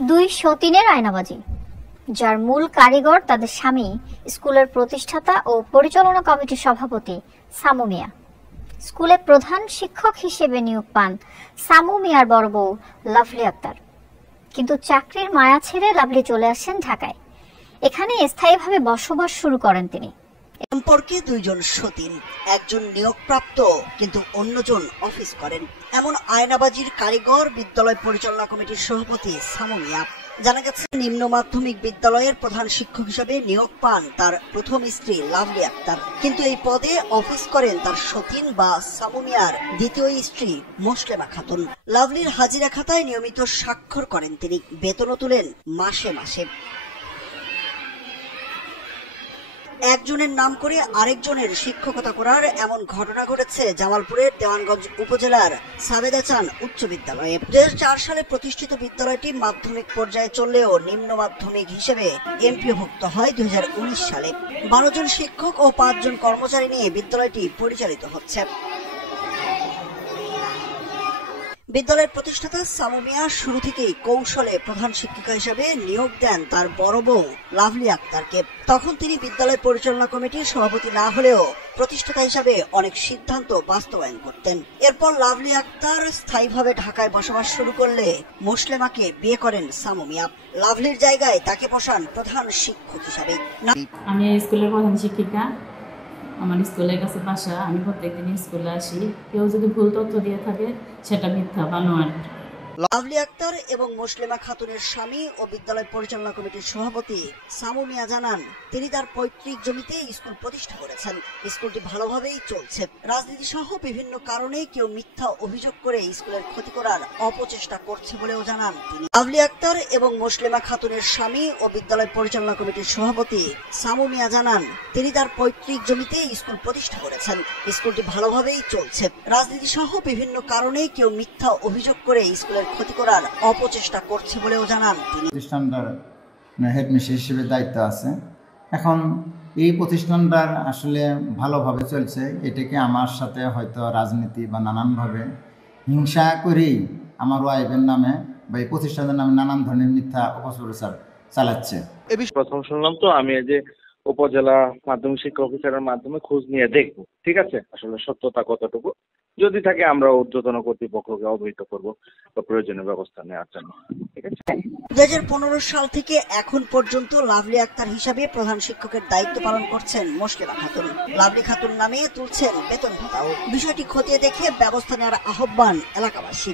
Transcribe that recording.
দুই সতীনের আয়নাবাজি, যার মূল কারিগর তাদের স্বামী, স্কুলের প্রতিষ্ঠাতা ও পরিচালনা কমিটির সভাপতি সামু মিয়া। স্কুলে প্রধান শিক্ষক হিসেবে নিয়োগ পান সামু মিয়ার বড় বউ লাভলি আক্তার। কিন্তু চাকরির মায়া ছেড়ে লাভলি চলে আসেন ঢাকায়। এখানে স্থায়ীভাবে বসবাস শুরু করেন তিনি। সম্পর্কে দুইজন সতীন, একজন নিয়োগপ্রাপ্ত কিন্তু অন্যজন অফিস করেন, এমন আয়নাবাজির কারিগর বিদ্যালয় পরিচালনা কমিটির সভাপতি সামু মিয়া। জানা গেছে, নিম্ন মাধ্যমিক বিদ্যালয়ের প্রধান শিক্ষক হিসেবে নিয়োগ পান তার প্রথম স্ত্রী লাভলি আক্তার, কিন্তু এই পদে অফিস করেন তার সতীন বা সামু মিয়ার দ্বিতীয় স্ত্রী মোসলেমা খাতুন। লাভলির হাজিরা খাতায় নিয়মিত স্বাক্ষর করেন তিনি, বেতনও তুলেন মাসে মাসে। একজনের নাম করে আরেকজনের শিক্ষকতা করার এমন ঘটনা ঘটেছে জামালপুরের দেওয়ানগঞ্জ উপজেলার সাবেদা চান উচ্চ বিদ্যালয়ে। 2004 সালে প্রতিষ্ঠিত বিদ্যালয়টি মাধ্যমিক পর্যায়ে চললেও নিম্ন মাধ্যমিক হিসেবে এমপিওভুক্ত হয় 2019 সালে। 12 জন শিক্ষক ও 5 জন কর্মচারী নিয়ে বিদ্যালয়টি পরিচালিত হচ্ছে। বিদ্যালয়ের প্রতিষ্ঠাতা সামু মিয়া শুরু থেকেই কৌশলে প্রধান শিক্ষিকা হিসেবে নিয়োগ দেন তার বড় বউ লাভলি আক্তারকে। তখন তিনি বিদ্যালয় পরিচালনা কমিটির সভাপতি না হলেও প্রতিষ্ঠাতা হিসাবে অনেক সিদ্ধান্ত বাস্তবায়ন করতেন। এরপর লাভলি আক্তার স্থায়ীভাবে ঢাকায় বসবাস শুরু করলে মোসলেমাকে বিয়ে করেন সামু মিয়া। লাভলির জায়গায় তাকে বসান প্রধান শিক্ষক হিসাবে। আমি স্কুলের প্রধান শিক্ষিকা, আমার স্কুলের কাছে বাসা, আমি প্রত্যেকদিন স্কুলে আসি। কেউ যদি ভুল তথ্য দিয়ে থাকে সেটা মিথ্যা বানোয়াট। লাভলি আক্তার এবং মোসলেমা খাতুনের স্বামী ও বিদ্যালয় পরিচালনা কমিটির সভাপতি সামু মিয়া জানান, তিনি তার পৈতৃক জমিতে স্কুল প্রতিষ্ঠা করেছেন। স্কুলটি ভালোভাবেই চলছে। রাজনীতি সহ বিভিন্ন কারণে কেউ মিথ্যা অভিযোগ করে স্কুলের ক্ষতি করার অপচেষ্টা করছে বলেও জানান তিনি। লাভলি আক্তার এবং মোসলেমা খাতুনের স্বামী ও বিদ্যালয় পরিচালনা কমিটির সভাপতি সামু মিয়া জানান, তিনি তার পৈতৃক জমিতে স্কুল প্রতিষ্ঠা করেছেন। স্কুলটি ভালোভাবেই চলছে। রাজনীতি সহ বিভিন্ন কারণে কেউ মিথ্যা অভিযোগ করে স্কুলের ক্ষতি করার অপচেষ্টা করছে বলেও জানান তিনি। প্রতিষ্ঠানটার হেডমিস্ট্রেস হিসেবে দায়িত্ব আছে। এখন এই প্রতিষ্ঠানটার আসলে ভালোভাবে চলছে। এটাকে আমার সাথে হয়তো রাজনীতি বা নানানভাবে হিংসা করেই আমার ওয়াইফের নামে বা এই প্রতিষ্ঠানের নামে নানান ধরনের মিথ্যা অপপ্রচার চালাচ্ছে। প্রথম শুনলাম তো, আমি এই যে উপজেলা মাধ্যমিক শিক্ষা অফিসারের মাধ্যমে খোঁজ নিয়ে দেখবো, ঠিক আছে, আসলে সত্যতা কতটুকু। যদি থাকে আমরা ঊর্ধ্বতন কর্তৃপক্ষকে অবহিত করবো বা প্রয়োজনীয় ব্যবস্থা নেওয়ার জন্য, ঠিক আছে। 2015 সাল থেকে এখন পর্যন্ত লাভলি আক্তার হিসাবে প্রধান শিক্ষকের দায়িত্ব পালন করছেন মোসলেমা খাতুন। লাভলি খাতুন নামে তুলছেন বেতন ভাতাও। বিষয়টি খতিয়ে দেখে ব্যবস্থা নেওয়ার আহ্বান এলাকাবাসী।